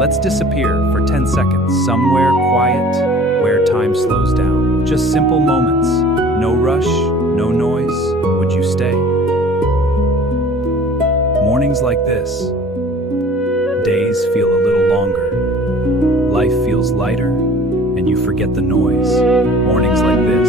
Let's disappear for 10 seconds, somewhere quiet, where time slows down. Just simple moments, no rush, no noise. Would you stay? Mornings like this, days feel a little longer. Life feels lighter, and you forget the noise. Mornings like this,